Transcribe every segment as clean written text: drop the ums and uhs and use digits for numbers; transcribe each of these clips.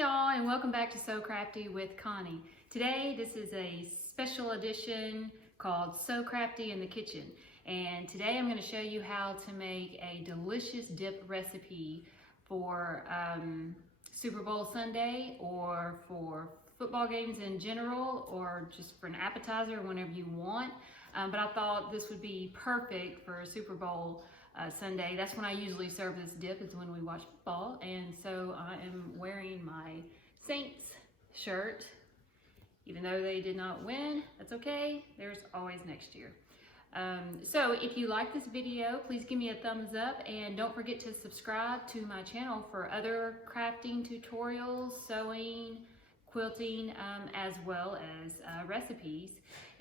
y'all, and welcome back to So Crafty with Connie. Today this is a special edition called So Crafty in the Kitchen, and today I'm going to show you how to make a delicious dip recipe for Super Bowl Sunday, or for football games in general, or just for an appetizer whenever you want. But I thought this would be perfect for Super Bowl Sunday. That's when I usually serve this dip, is when we watch football. And so I am wearing my Saints shirt. Even though they did not win, that's okay. There's always next year. So if you like this video, please give me a thumbs up, and don't forget to subscribe to my channel for other crafting tutorials, sewing, quilting, as well as recipes.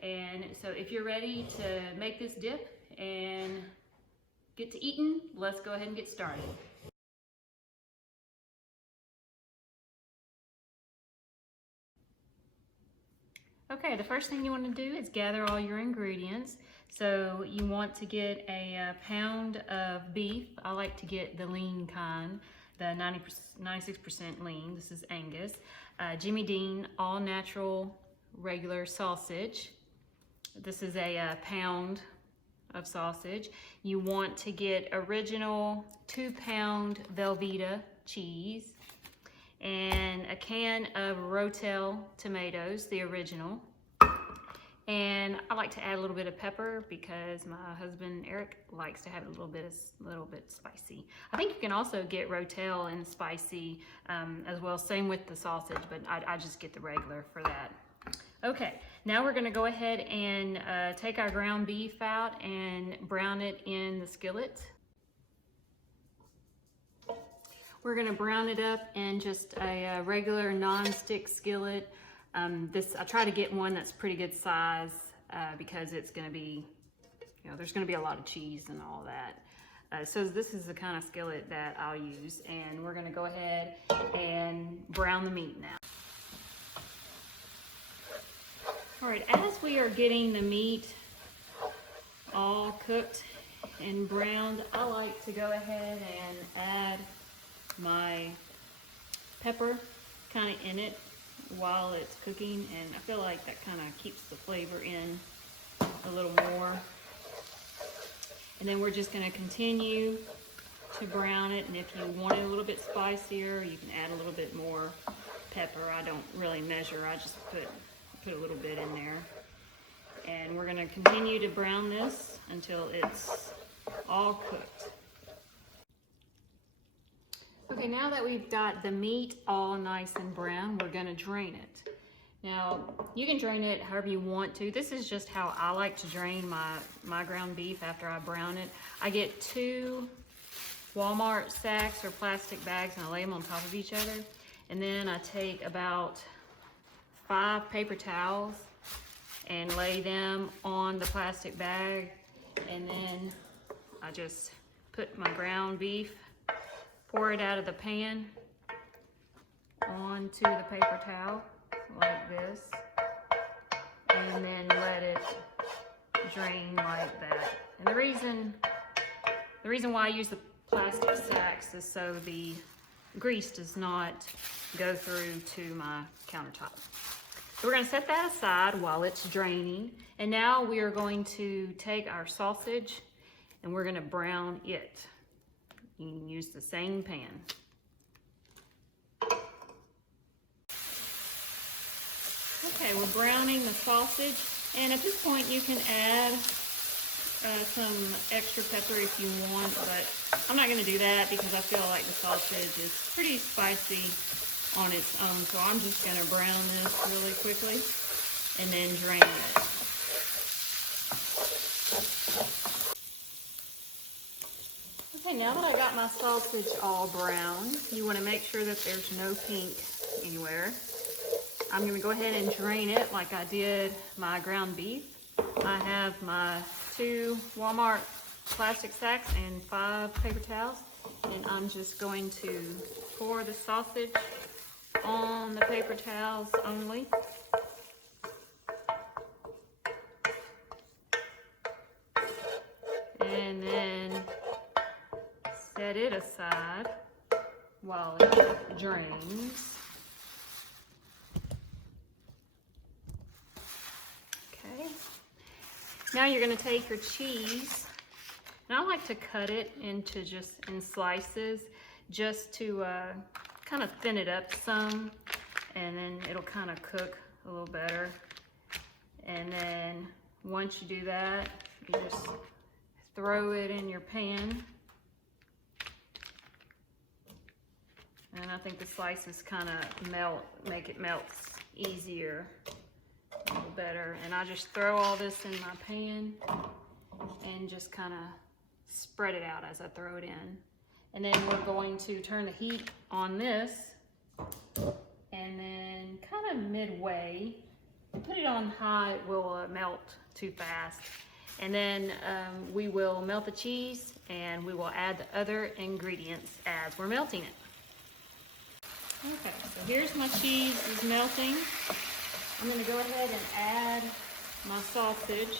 And so if you're ready to make this dip and get to eating, let's go ahead and get started. Okay, the first thing you want to do is gather all your ingredients. So you want to get a pound of beef. I like to get the lean kind, the 96% lean. This is Angus. Jimmy Dean all natural regular sausage. This is a pound of sausage. You want to get original 2-pound Velveeta cheese, and a can of Rotel tomatoes, the original. And I like to add a little bit of pepper because my husband Eric likes to have it a little bit spicy. I think you can also get Rotel and spicy as well. Same with the sausage, but I just get the regular for that. Okay, now we're gonna go ahead and take our ground beef out and brown it in the skillet. We're gonna brown it up in just a regular non-stick skillet. I try to get one that's pretty good size because it's gonna be, there's gonna be a lot of cheese and all that. So this is the kind of skillet that I'll use, and we're gonna go ahead and brown the meat now. All right, as we are getting the meat all cooked and browned, I like to go ahead and add my pepper kind of in it while it's cooking, and I feel like that kind of keeps the flavor in a little more. And then we're just going to continue to brown it, and if you want it a little bit spicier, you can add a little bit more pepper. I don't really measure, I just put a little bit in there. And we're going to continue to brown this until it's all cooked. Okay, now that we've got the meat all nice and brown, we're going to drain it. Now, you can drain it however you want to. This is just how I like to drain my ground beef after I brown it. I get 2 Walmart sacks or plastic bags, and I lay them on top of each other. And then I take about 5 paper towels and lay them on the plastic bag, and then I just put my ground beef, pour it out of the pan onto the paper towel like this, and then let it drain like that. And the reason why I use the plastic sacks is so the grease does not go through to my countertop. So we're going to set that aside while it's draining. And now we are going to take our sausage and we're going to brown it. You can use the same pan. Okay, we're browning the sausage. And at this point you can add some extra pepper if you want, but I'm not going to do that because I feel like the sausage is pretty spicy on its own. So I'm just going to brown this really quickly and then drain it. Okay, now that I got my sausage all brown, you want to make sure that there's no pink anywhere. I'm going to go ahead and drain it like I did my ground beef. I have my 2 Walmart plastic sacks and 5 paper towels, and I'm just going to pour the sausage on the paper towels only. And then set it aside while it drains. Now you're going to take your cheese, and I like to cut it into just in slices just to kind of thin it up some, and then it'll kind of cook a little better. And then once you do that, you just throw it in your pan. And I think the slices kind of make it melt easier, a little better. And I just throw all this in my pan and just kind of spread it out as I throw it in. And then we're going to turn the heat on this, and then kind of midway, put it on high, it will melt too fast. And then we will melt the cheese, and we will add the other ingredients as we're melting it. Okay, so here's my cheese is melting. I'm gonna go ahead and add my sausage.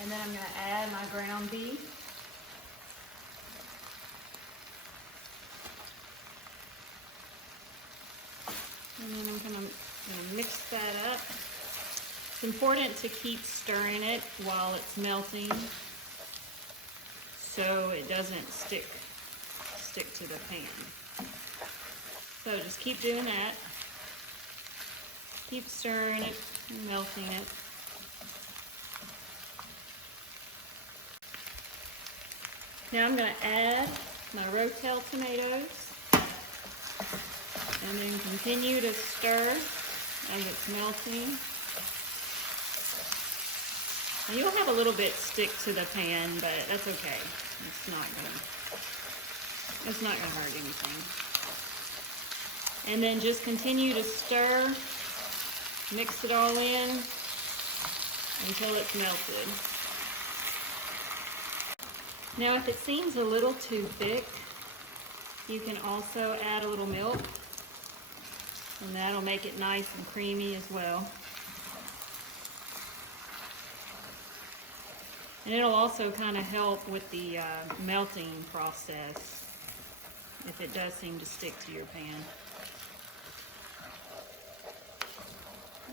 And then I'm gonna add my ground beef. And then I'm gonna mix that up. It's important to keep stirring it while it's melting so it doesn't stick to the pan. So just keep doing that. Keep stirring it and melting it. Now I'm going to add my Rotel tomatoes and then continue to stir as it's melting. And you'll have a little bit stick to the pan, but that's okay. It's not gonna hurt anything. And then just continue to stir, mix it all in until it's melted. Now if it seems a little too thick, you can also add a little milk, and that'll make it nice and creamy as well. And it'll also kind of help with the melting process if it does seem to stick to your pan.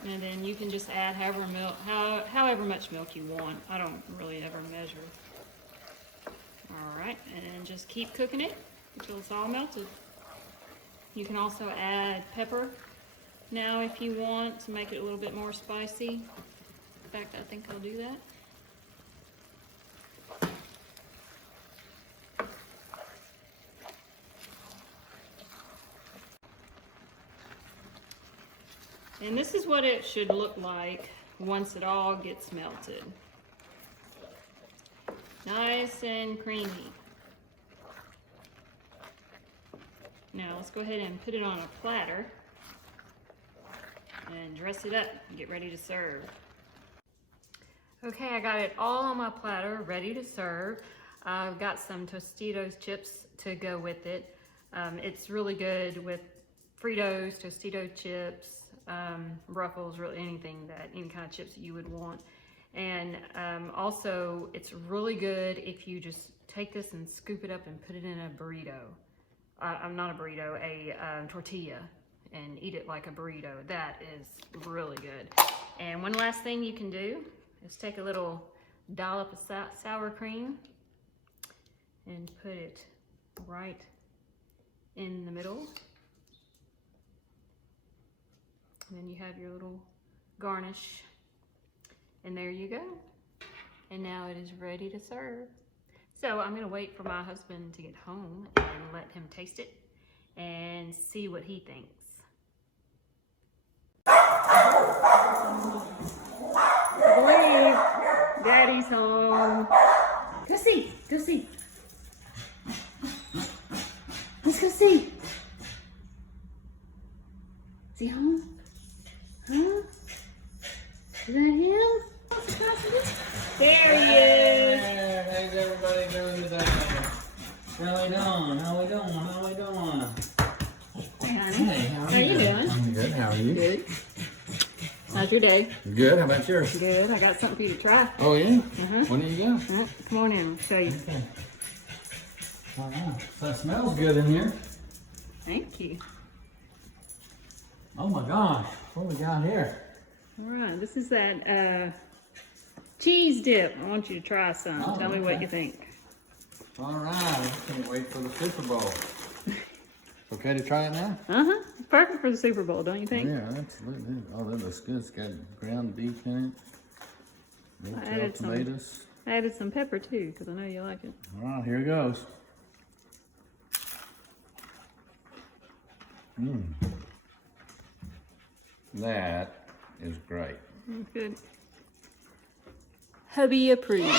And then you can just add however much milk you want. I don't really ever measure. All right, and just keep cooking it until it's all melted. You can also add pepper now if you want to make it a little bit more spicy. In fact, I think I'll do that. And this is what it should look like once it all gets melted. Nice and creamy. Now let's go ahead and put it on a platter and dress it up and get ready to serve. Okay, I got it all on my platter, ready to serve. I've got some Tostitos chips to go with it. It's really good with Fritos, Tostito chips, Ruffles, really anything any kind of chips that you would want. And also, it's really good if you just take this and scoop it up and put it in a burrito. Not a burrito, a tortilla, and eat it like a burrito. That is really good. And one last thing you can do is take a little dollop of sour cream and put it right in the middle. And then you have your little garnish. And there you go. And now it is ready to serve. So I'm gonna wait for my husband to get home and let him taste it and see what he thinks. I believe Daddy's home. Go see, go see. Let's go see. Is he home? Huh? Is that him? There he is. Hey, how's everybody doing today? How we doing? How we doing? How we doing? Hey, honey. Hey, how you doing? I'm good. How are you? Good. How's your day? Good. How about yours? Good. I got something for you to try. Oh, yeah? When do you go? Come on in. I'll show you. Okay. All right. That smells good in here. Thank you. Oh, my gosh. What we got here? All right. This is that cheese dip. I want you to try some. Oh, Tell me what okay. you think. All right, I can't wait for the Super Bowl. Okay to try it now? Uh-huh. Perfect for the Super Bowl, don't you think? Yeah, oh, that looks good. It's got ground beef in it. I Little added some- tomatoes. I added some pepper too, because I know you like it. All right, here it goes. Mmm. That is great. Good. Hubby approved.